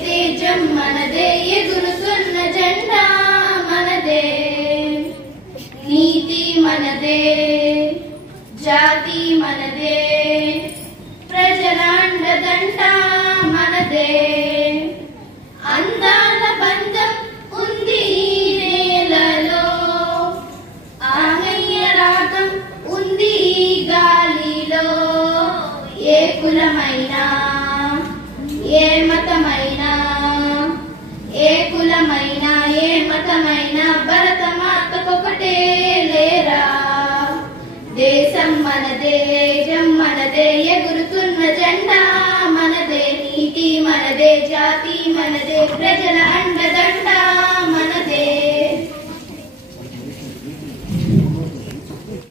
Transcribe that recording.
తేజం మనదే ఎగురుతున్న జెండా మనదే నీతి మనదే జాతి మనదే ప్రజల అండదండ మనదే అందాల బంధం ఉంది నేలలో ఆంగయ్య రాగం ఉంది గాలిలో ఏ కులమైనా ఏ మతమైనా ఏ కులమైనా ఏ మతమైనా భరతమాతకొకటే లేరా దేశం మనదే దేశం మనదే ఎగురుతున్న జెండా మనదే నీతి మనదే జాతి మనదే ప్రజల అండదండ మనదే